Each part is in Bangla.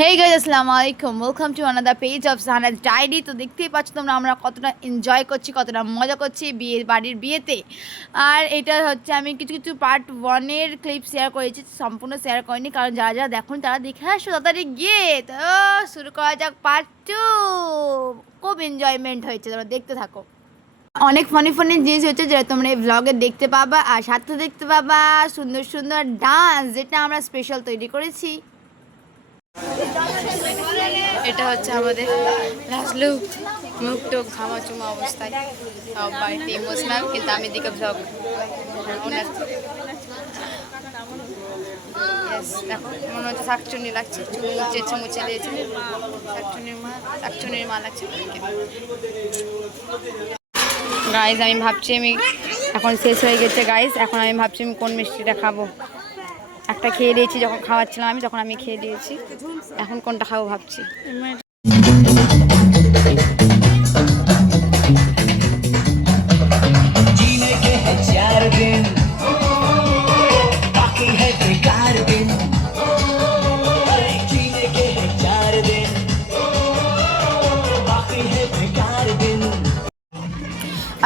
হেই গাইজ আসসালামু আলাইকুম welcome to another page of Shahanaz diary তো দেখতেই পাচ্ছ তোমরা, আমরা কতটা এনজয় করছি, কতটা মজা করছি বিয়ে বাড়ির বিয়েতে। আর এটা হচ্ছে আমি কিছু কিছু পার্ট ওয়ানের ক্লিপ শেয়ার করেছি, সম্পূর্ণ শেয়ার করিনি, কারণ যারা যারা দেখুন, তারা দেখে আসো, তাড়াতাড়ি গিয়ে। তো শুরু করা যাক পার্ট টু খুব এনজয়মেন্ট হয়েছে, তোমরা দেখতে থাকো। অনেক ফানি ফানি জিনিস হচ্ছে যেটা তোমরা এই ব্লগে দেখতে পাবা, আর সাথে দেখতে পাবা সুন্দর সুন্দর ডান্স যেটা আমরা স্পেশাল তৈরি করেছি। এটা হচ্ছে আমাদের লুক মুখ টুক ঘামা চুমা অবস্থায় বাড়িতে ইমোশনাল কিন্তু আমি দিকে ব্লগ ওনার দেখো, মনে হচ্ছে শাকচুনি লাগছে। চুল মুচেছে মুছে দিয়েছে। শাকচুনির মা শাকচুনির মা লাগছে গাইজ আমি ভাবছি আমি এখন শেষ হয়ে গেছে গাইজ এখন আমি ভাবছি আমি কোন মিষ্টিটা খাব। একটা খেয়ে দিয়েছি যখন খাওয়াচ্ছিলাম আমি তখন আমি খেয়ে দিয়েছি। এখন কোনটা খাব ভাবছি।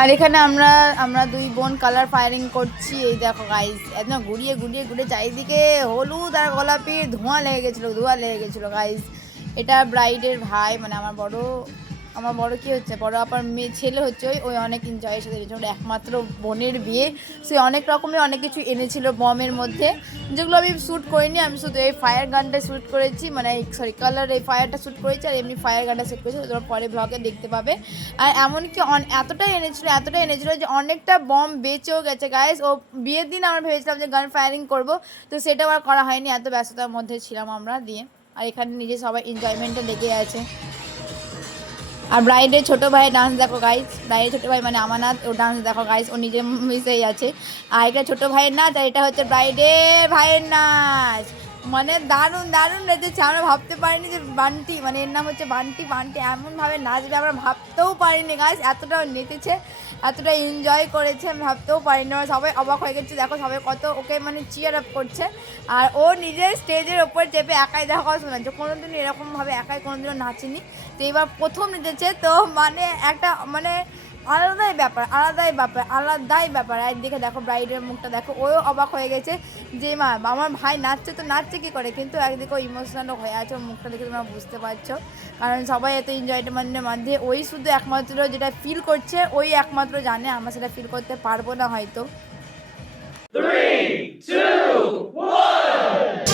আর এখানে আমরা আমরা দুই বোন কালার ফায়ারিং করছি। এই দেখো গাইজ একদম ঘুরিয়ে ঘুরিয়ে ঘুরে চারিদিকে হলুদ আর গোলাপি ধোঁয়া লেগে গেছিল, ধোঁয়া লেগে গেছিল গাইজ এটা ব্রাইডের ভাই মানে আমার বড় আমার বড় কি হচ্ছে? বড় আপার মেয়ে ছেলে হচ্ছে ওই ওই অনেক এনজয়ের সাথে গেছে ওর একমাত্র বোনের বিয়ে। সে অনেক রকমের অনেক কিছু এনেছিল বমের মধ্যে। যেগুলো আমি শ্যুট করিনি, আমি শুধু এই ফায়ার গানটা শ্যুট করেছি। মানে সরি কালার এই ফায়ারটা শ্যুট করেছি আর এমনি ফায়ার গানটা শ্যুট করেছি। তোমরা পরে ব্লগে দেখতে পাবে। আর এমনকি এতটাই এনেছিল এতটাই এনেছিল যে অনেকটা বম বেঁচেও গেছে। গাইস ও বিয়ের দিন আমরা ভেবেছিলাম যে গান ফায়ারিং করব। তো সেটাও আর করা হয়নি। এত ব্যস্ততার মধ্যে ছিলাম আমরা দিয়ে। আর এখানে নিজে সবাই এনজয়মেন্টে লেগে আছে। আর ব্রাইডের ছোটো ভাইয়ের ডান্স দেখো গাইজ ব্রাইডের ছোটো ভাই মানে আমানাথ ও ডান্স দেখো গাইজ ও নিজের মিশেই আছে। আর এটা ছোটো ভাইয়ের নাচ আর এটা হচ্ছে ব্রাইডের ভাইয়ের নাচ। মানে দারুণ দারুণ নেচেছে আমরা ভাবতে পারিনি যে বান্টি মানে এর নাম হচ্ছে বান্টি। বান্টি এমনভাবে নাচবে, আমরা ভাবতেও পারিনি গাছ এতটাও নেচেছে। এতটা এনজয় করেছে, আমি ভাবতেও পারি না সবাই অবাক হয়ে গেছে, দেখো সবাই কত ওকে মানে চিয়ার আপ করছে। আর ও নিজের স্টেজের ওপর চেপে একাই দেখা শোনাচ্ছে। কোনোদিনও এরকমভাবে একাই, কোনোদিনও নাচিনি। তো এবার প্রথম নেচেছে, তো মানে একটা মানে আলাদাই ব্যাপার আলাদাই ব্যাপার আলাদাই ব্যাপার। একদিকে দেখো ব্রাইডের মুখটা দেখো ও অবাক হয়ে গেছে যে, মা, আমার ভাই নাচছে তো নাচছে কী করে? কিন্তু একদিকে ইমোশনাল হয়ে আছে মুখটা দেখে তোমরা বুঝতে পারছ। কারণ সবাই এত এনজয়মেন্টের মধ্যে ওই শুধু একমাত্র যেটা ফিল করছে, ওই একমাত্র জানে আমরা সেটা ফিল করতে পারব না হয়তো। लांबा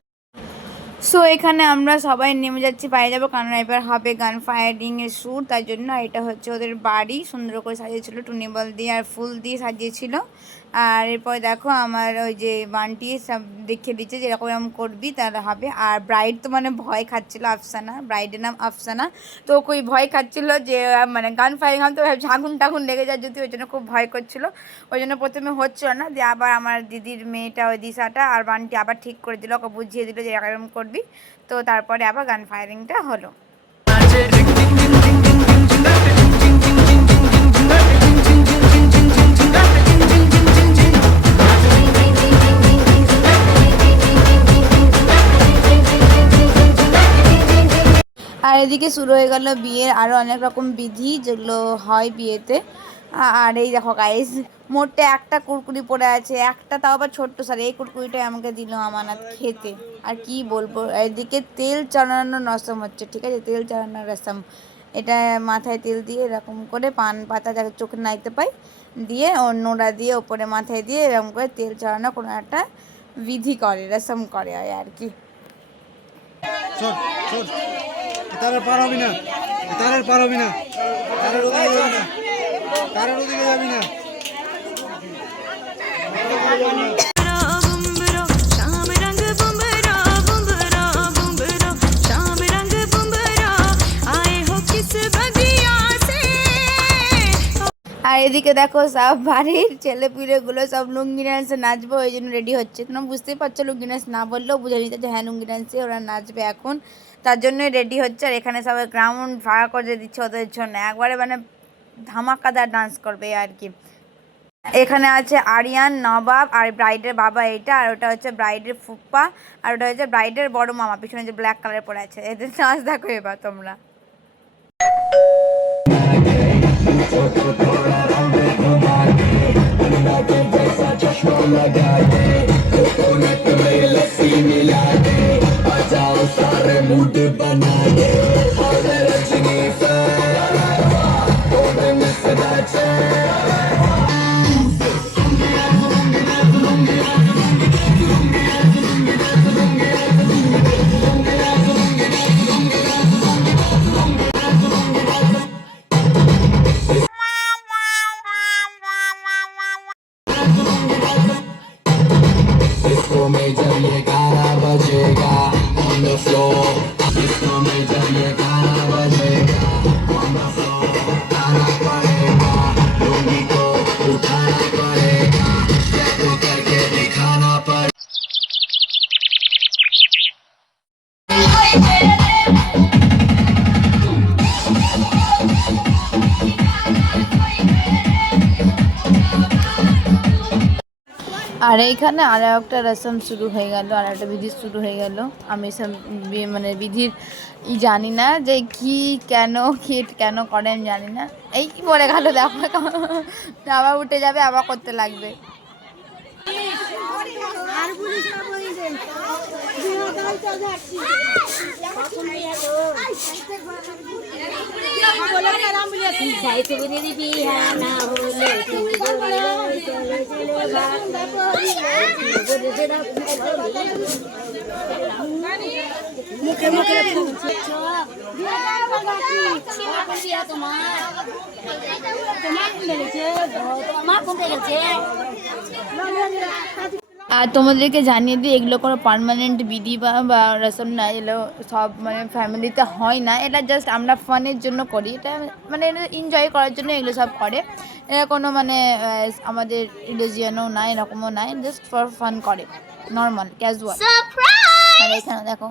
সো এখানে আমরা সবাই নেমে যাচ্ছি বাইরে যাব কারণ এবার হবে গান ফায়ারিং এর শ্যুট তার জন্য এটা হচ্ছে ওদের বাড়ি। সুন্দর করে সাজিয়েছিল টুনিবল দিয়ে আর ফুল দিয়ে সাজিয়েছিল। আর এরপর দেখো আমার ওই যে বানটি সব দেখিয়ে দিচ্ছে যে এরকম করবি, তাহলে হবে। আর ব্রাইড তো মানে ভয় খাচ্ছিলো আফসানা ব্রাইডের নাম আফসানা। তো ওই ভয় খাচ্ছিল যে মানে গান ফায়ারিং আমি তো আগুন টাগুন লেগে যায় যদি ওই জন্য খুব ভয় করছিল। ওই জন্য প্রথমে হচ্ছিল না, দিয়ে আবার আমার দিদির মেয়েটা ওই দিশাটা আর বানটি আবার ঠিক করে দিল, ওকে বুঝিয়ে দিল যে এরকম করবি। তো তারপরে আবার গান ফায়ারিংটা হলো। আর এদিকে শুরু হয়ে গেল বিয়ের আরও অনেক রকম বিধি যেগুলো হয় বিয়েতে। আর এই দেখো গাইস মোটে একটা কুরকুরি পড়ে আছে, একটা তাও আবার ছোট্ট স্যার এই কুরকুরিটাই আমাকে দিল আমানত খেতে। আর কি বলব, এদিকে তেল চড়ানোর রসম হচ্ছে, ঠিক আছে? তেল চড়ানোর রসম। এটা মাথায় তেল দিয়ে এরকম করে পান পাতা যাতে চোখে নাইতে পাই, দিয়ে নোড়া দিয়ে ওপরে মাথায় দিয়ে এরকম করে তেল চড়ানো কোনো একটা বিধি করে, রসম করে আর কি। চল চল। তারের পার হবি না তারের পার হবি না। তারের ওদিকে যাবি না তারের ওদিকে যাবি না। এদিকে দেখো সব বাড়ির ছেলে পিলেগুলো সব লুঙ্গি ডান্সে নাচবো, ওই জন্য রেডি হচ্ছে। তোমরা বুঝতেই পারছ লুঙ্গি ডান্স না বললেও বুঝে নিতে যে হ্যাঁ লুঙ্গি ডান্সে ওরা নাচবে এখন। তার জন্যই রেডি হচ্ছে আর এখানে সবাই গ্রাউন্ড ভাড়া করে দিচ্ছে ওদের জন্য। একবারে মানে ধামাকাদার ডান্স করবে আর কি। এখানে আছে আরিয়ান, নবাব আর ব্রাইডের বাবা এটা, আর ওটা হচ্ছে ব্রাইডের ফুপ্পা, আর ওটা হচ্ছে ব্রাইডের বড় মামা, পিছনে যে ব্ল্যাক কালার পরে আছে। এদের নাচ দেখো এবার তোমরা। बच्चों को थोड़ा रंग घुमा के दुनिया के जैसा चश्मा लगा के कोकोनट में लस्सी मिला के आ जाओ सारे मूड बना के আর এইখানে আর একটা রসম শুরু হয়ে গেল আর একটা বিধি শুরু হয়ে গেল। আমি সব মানে বিধির ই জানি না যে কি, কেন কি, কেন করে আমি জানি না। এই কি বলে গেল দেখো। আবার উঠে যাবে, আবার করতে লাগবে। আর ভাই চুবুরির বিয়া না হলে মুখে মুখে তোমার তোমার কমে তোমাদেরকে জানিয়ে দিই এগুলো কোনো পার্মানেন্ট বিধি বা বা রসম না এগুলো সব মানে ফ্যামিলিতে হয় না। এটা জাস্ট আমরা ফানের জন্য করি। এটা মানে এনজয় করার জন্য এগুলো সব করে। এটা কোনো মানে আমাদের রিলিজিয়ানও নাই এরকমও নাই জাস্ট ফর ফান করে। নর্মাল ক্যাজুয়াল আর এখানে দেখো।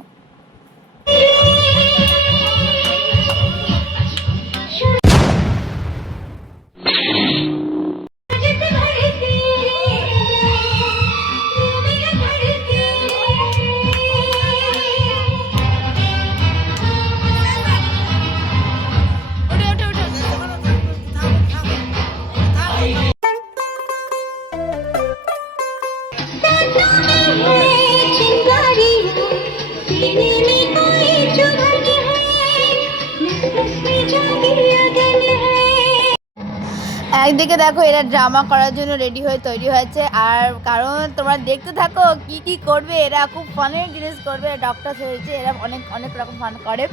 দেখো, এরা ড্রামা করার জন্য রেডি হয়ে তৈরি হয়েছে। আর কারণ তোমরা দেখতে থাকো কি কি করবে, এরা খুব ফানের জিনিস করবে ডক্টর হয়েছে, এরা অনেক অনেক রকম ফান করে।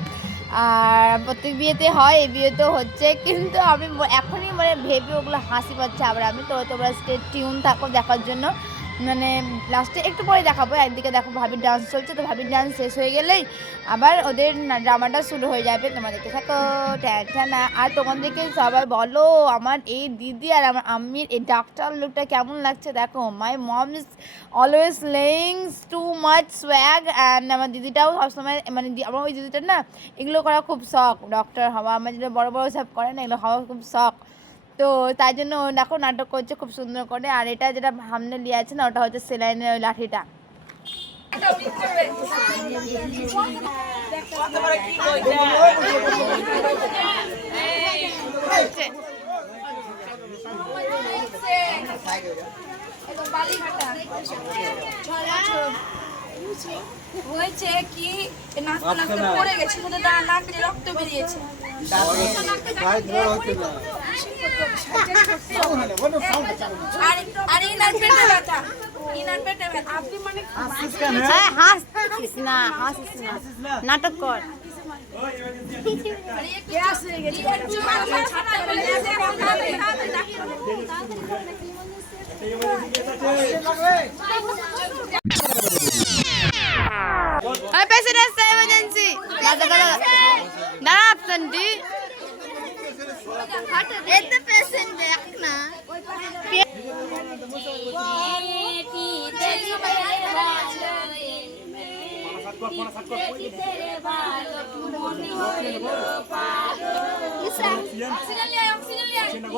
আর প্রত্যেক বিয়েতে হয়, এই বিয়েতে হচ্ছে, কিন্তু আমি এখনই মানে ভেবে ওগুলো হাসি পাচ্ছে আবার আমি। তো তোমরা স্টেট টিউন থাকো দেখার জন্য। মানে লাস্টে একটু পরে দেখাবো, একদিকে দেখো ভাবির ডান্স চলছে, তো ভাবির ডান্স শেষ হয়ে গেলেই আবার ওদের ড্রামাটা শুরু হয়ে যাবে। তোমাদেরকে থাকো ট্যানা আর তোমাদেরকে সবাই বলো, আমার এই দিদি আর আমার আম্মির, এই ডাক্তার লুকটা কেমন লাগছে দেখো। My mom is always lays too much swag and আমার দিদিটাও সবসময় মানে আমার ওই দিদিটার না, এগুলো করা খুব শখ। ডক্টর হওয়া, আমার যেটা বড়ো বড়ো সব করে না, এগুলো হওয়া খুব শখ। তো তাই জন্য ও দেখো নাটক করছে খুব সুন্দর করে। আর এটা যেটা সামনে নিয়ে আছে না ওটা হচ্ছে সেলাইনের ওই লাঠিটা। হয়েছে কি? নাচতে নাচতে পড়ে গেছে দাঁড়া নাক রক্ত বেরিয়েছে। নাটক কর আসছে এমার্জেন্সি দাঁড়া এতে পেশেন্ট দেখ না অক্সিজেন লিয়ে অক্সিজেন লিয়ে ছাকনা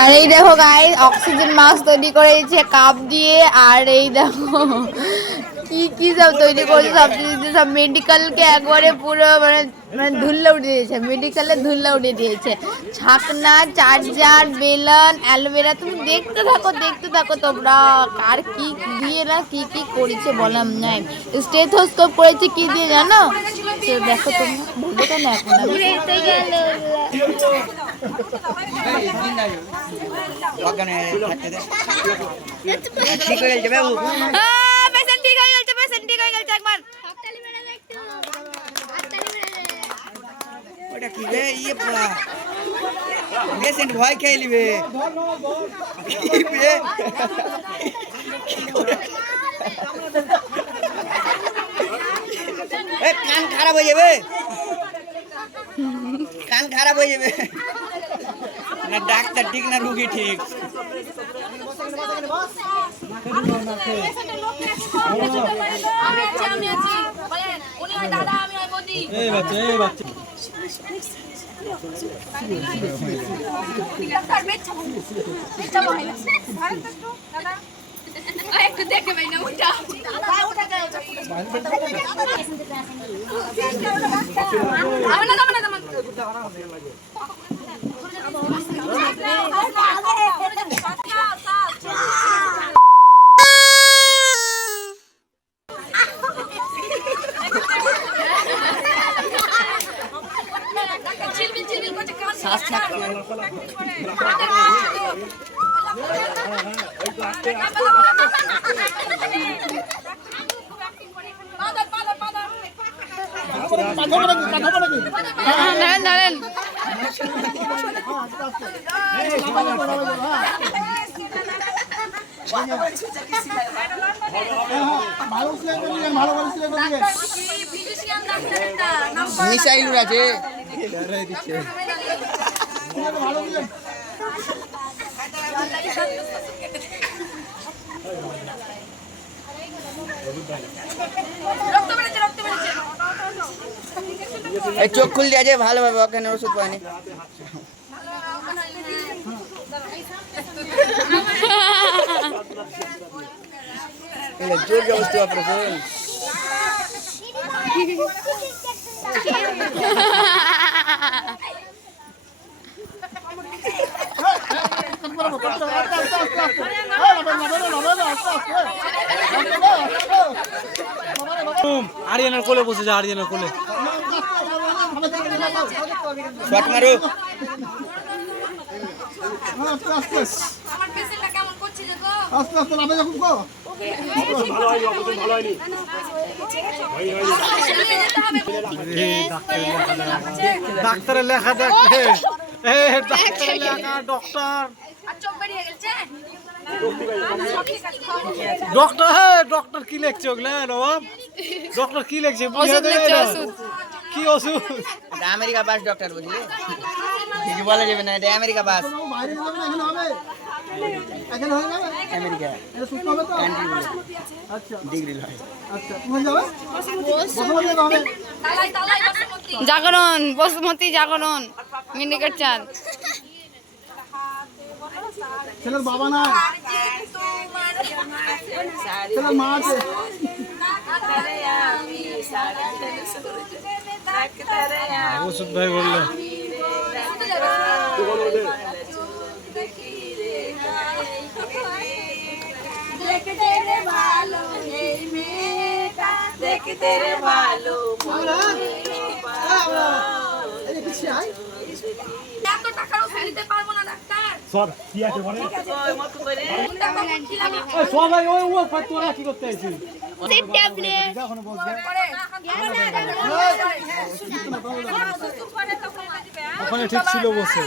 আর এই দেখো গাই অক্সিজেন মাস্ক তৈরি করে দিয়েছে কাপ দিয়ে। আর এই দেখো, কি কি সব তৈরি করেছে, সব দিয়ে। সব মেডিকেলকে একবারে পুরো মানে মানে ধুল্লা উঠে দিয়েছে। মেডিকেলে ধুল্লা উঠে দিয়েছে। ছাকনা চার্জার বেলন অ্যালোভেরা তুমি দেখতে থাকো দেখতে থাকো তোমরা। কার কি দিয়ে না কি কি করেছে বললাম নাই। স্টেথোস্কোপ করেছে কি দিয়ে জানো? তো দেখো তোমরা বলবে কেন এখন? হয়ে ওটা কি রে? ইয়ে পড়া। পেশেন্ট ভয় খেয়ে নিবে কি বে? এ, কান খারাপ হয়ে যাবে কান খারাপ হয়ে যাবে না ডাক্তার ঠিক না রুগী ঠিক আমি আছি আমি আছি বলেন উনি হয় দাদা আমি হয় বৌদি এই বাচ্চা এই বাচ্চা। দেখে ভাই না উঠা ভাই উঠা যায় আমি না যাব না যাব চিলবিল চিলবিল করছে কান শ্বাস পাদর পাদর পাদর দাঁড়ান মিসাইলুর আছে রক্ত বেড়েছে রক্ত বেড়েছে এই চোখ খুললে আছে ভালোভাবে ওখানে ওষুধ পায়নি এলে জোর জবরদস্তি অপারেশন আরিয়ানার কোলে বসেছে আরিয়ানার কোলে। শট মারো। আস্তে আস্তে আমার পেশেন্টটা কেমন ডাক্তারের লেখা দেখবে ডাক্তারের লেখা, ডক্টর আর চোখ বেরিয়ে গেছে ডক্টর হ্যাঁ ডক্টর কি লিখছে ওগুলা? নবাব? ডক্টর কি লিখছে? বুঝে না। কি ওষুধ? এটা আমেরিকা বাস ডক্টর বুঝলি? কিছু বলা যাবে না এটা আমেরিকা বাস। হয়ে আমেরিকা। আচ্ছা ডিগ্রি লয়। আচ্ছা জাগরণ বসুমতী জাগরণ মিনিকেট চাল ছেলের বাবা না ছেলের মা আছে। ওষুধ ভাই বললে দেখতে রে ভালো এই মেয়েটা দেখতে রে ভালো এত পারব? না ডাক্তার সর কি আছে বলে কোনটা কখন কি লাগে সবাই ওই ও তোরা কি করতে আছিস করে ওখানে ঠিক ছিল বসে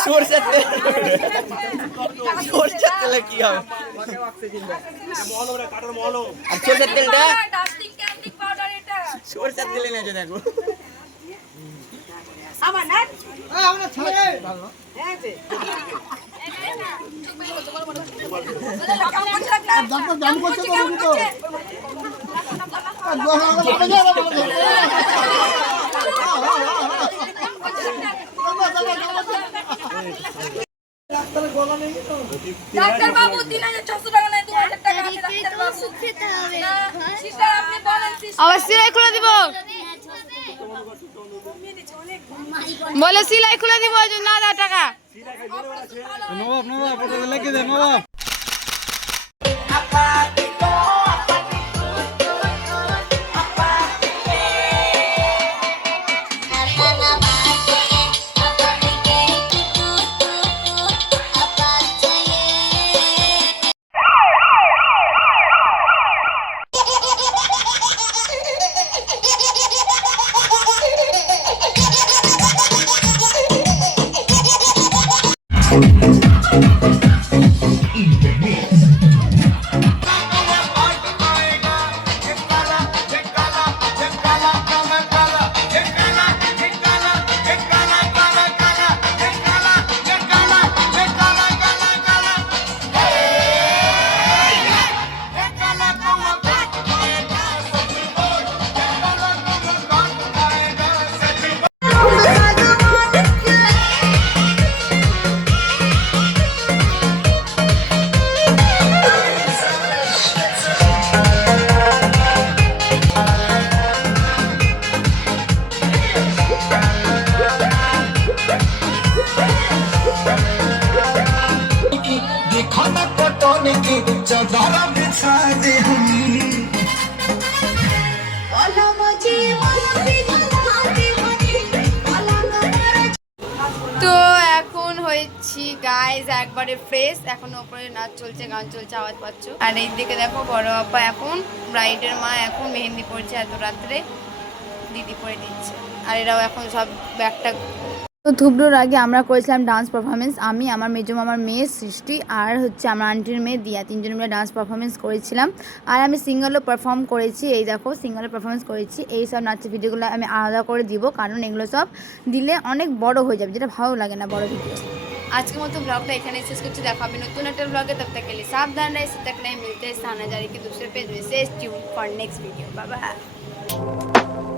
সরষের তেল সরষের তেলে কি হবে আর সরষের তেলটা এটা সরষের তেলে নিয়েছে দেখো আমার না আমরা ছাড়ে ডাক্তার বাবু হাজার ছশো টাকা নেয় দু হাজার টাকা আছে ডাক্তার বাবু না, সিস্টার আপনি বলেন সিস্টার আবার সিলাই খুলে দিব। বলে সিলাই খুলে দিব ওই জন্য না দাও টাকা। নবাব নবাব লেগে দে নবাব। চলছে, গান চলছে, আওয়াজ পাচ্ছ। আর এই দিকে দেখো, বড় আপা এখন ব্রাইডের মা এখন মেহেন্দি পড়ছে এত রাত্রে, দিদি পরে দিচ্ছে। আর এরাও এখন সব ব্যাগটা তো ধুবড়োর আগে আমরা করেছিলাম ডান্স পারফরমেন্স আমি, আমার মেজো মামার মেয়ে সৃষ্টি, আর হচ্ছে আমার আন্টির মেয়ে দিয়া। তিনজন মিলে ডান্স পারফরমেন্স করেছিলাম। আর আমি সিঙ্গেলও পারফর্ম করেছি, এই দেখো সিঙ্গেলও পারফরমেন্স করেছি। এই সব নাচের ভিডিওগুলো আমি আলাদা করে দিব, কারণ এগুলো সব দিলে অনেক বড় হয়ে যাবে, যেটা ভালো লাগে না বড় ভিডিও আজকের মতো ব্লগটা এখানে শেষ করছি দেখা হবে নতুন একটা ব্লগে তব তক কে সাবধান रहे सब तक नहीं मिलते इस थाना जारी के दूसरे पेज में से tune for next video bye